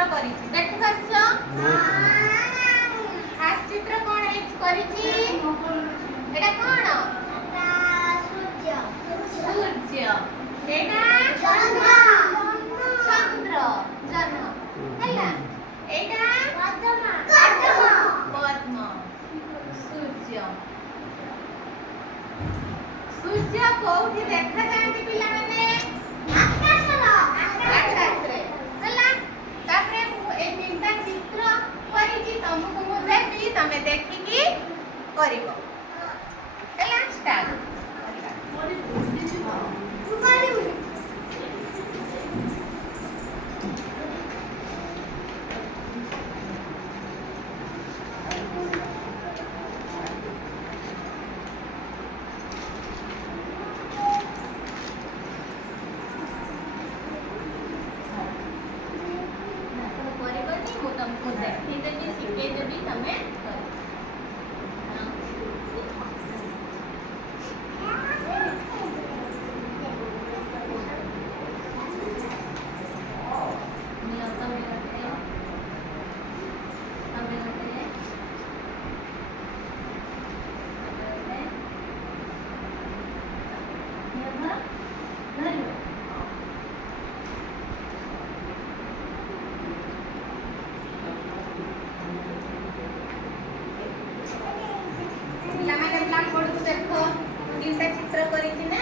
ଚିତ୍ର କରିଛି ଦେଖି ପାରୁଛ ଫାଷ୍ଟ ଚିତ୍ର କଣ ହେଇଛି କରିଛି ଏଟା କଣ ସୂର୍ଯ୍ୟ ଏଟା ଚନ୍ଦ୍ର ଚନ୍ଦ୍ର ଜହ୍ନ ହେଲା ଏଟା ପଦ୍ମ ସୂର୍ଯ୍ୟ ସୂର୍ଯ୍ୟ କୋଉଠି ଦେଖାଯାଆନ୍ତି ପିଲାମାନେ ଆକାଶରେ ହେଲା ତାପରେ ମୁଁ ଏ ତିନିଟା ଚିତ୍ର କରିଛି ତମକୁ ମୁଁ ଦେବି ତମେ ଦେଖିକି କରିବ ହେଲା ଷ୍ଟାର୍ଟ तुमको देखी देवी शिखे देवी तमे देखो तीनटा चित्र करिछि ना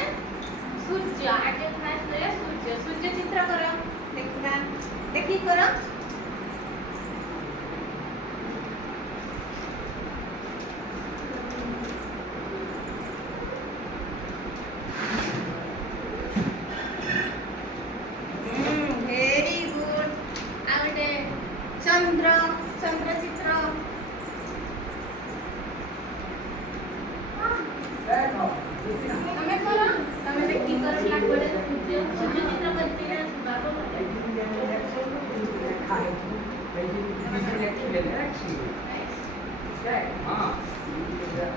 सूर्य आगे फास्ट है सूर्य सूर्य चित्र करो देखना देखि करो वेरी गुड आउटे चंद्र चंद्र चित्र તમે કરો તમે નક્કી કરો લાગ પડે સૂર્ય ચિત્ર બનતી ને બાબો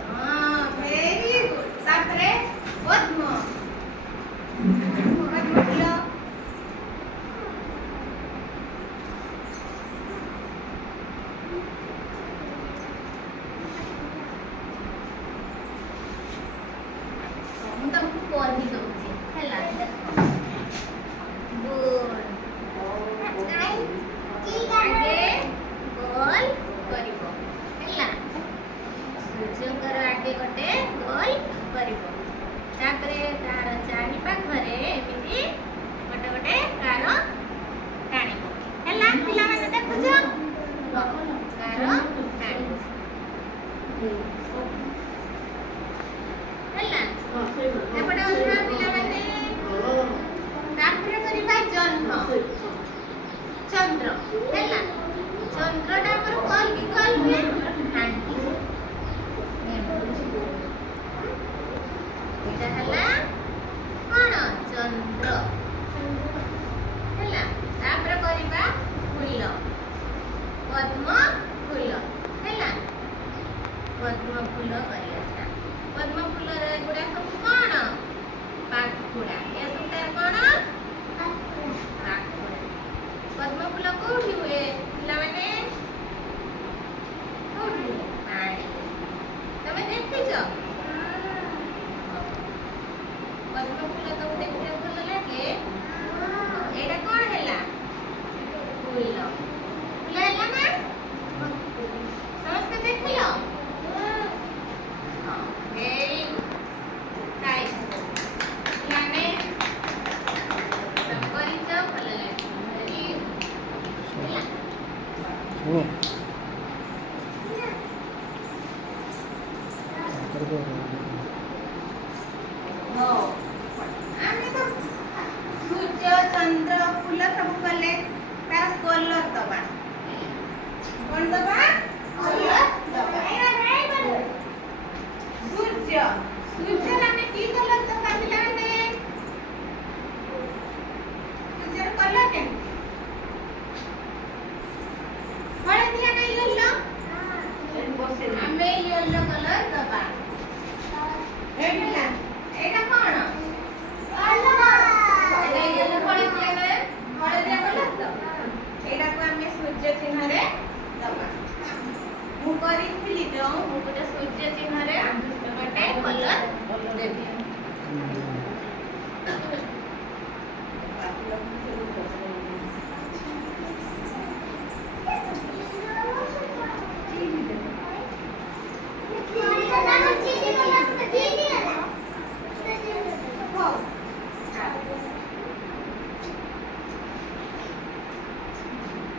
હા વેરી ગુડ તાપરે પદ્મ પદ્મ ફૂલ तुमको कौन भी दूँगी हेला गुड आगे गोल करिवो हेला सूर्य कर आगे गोटे गोल करिवो तापरे तार चारि पाखरे एमिति गोटे गोटे कार टाणिवो हेला पिला माने देखुछो कार टाणिवो हेला एपटे उठा पिला माने तापरे करिबा जन्म चंद्र हेला चंद्रटा पर कॉल की कॉल में हांटी एटा हला कोन चंद्र हेला तापरे करिबा फूल पद्म फूल हेला पद्म फूल करिया पद्म फूल रे गुडा सब कोन पाखुडा ए सब तार कोन पाखुडा पद्म फूल कोठी हुए पिला माने कोठी पानी तमे देखिछो पद्म फूल तो देखते फूल लागे एटा कोन हैला फूल फूल हैला ना समझ के देखिलो हां वेरी नाइस यानी सब करिछो भल लागे वेरी ହେଲା ଆମେ ତ ସୂର୍ଯ୍ୟ ଚନ୍ଦ୍ର ଫୁଲ ସବୁ କଲେ ତାର କଲର ଦବା କଣ ଦବା କଲର ଦବା ସୂର୍ଯ୍ୟ ସୂର୍ଯ୍ୟ ଆମେ କି କଲର ଦବା ପିଲାମାନେ ସୂର୍ଯ୍ୟର କଲର କେମିତି हळदिया ना येलो हमें येलो कलर दबा एटा एटा कोन एटा येलो हळदिया ना हळदिया कलर तो एटा को हमें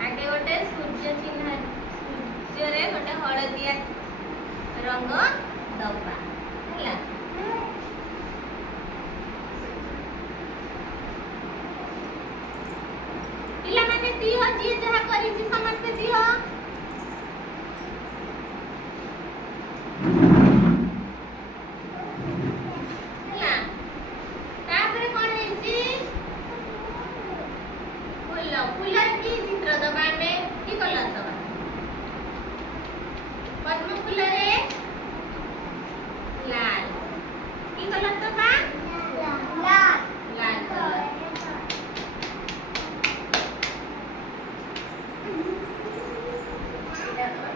आगे गोटे सूर्य चिन्ह सूर्य गोटे हलदिया रंग दबा है पिला माने दियो जी जहा करी जी समस्त दियो ହେଲା ତାପରେ କଣ ହେଇଛି ଫୁଲ ଫୁଲରେ କି ଚିତ୍ର ଦବା ଆମେ କି କଲର ଦବା ପଦ୍ମ ଫୁଲରେ ଲାଲ କି କଲର ଦବା ଲାଲ କଲର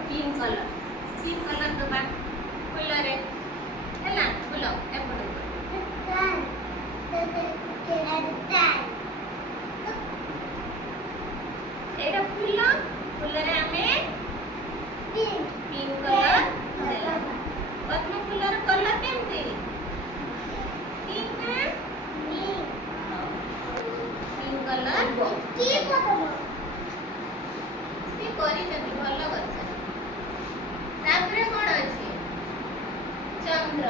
पिंक कलर दबा फुलरे हैला फुल एपड़ एटा फुल फुलरे हमें पिंक कलर देला पद्म फुलर कलर केमती पिंक कलर की सी करी जति भलो करछ तापरे कोन अछि चंद्र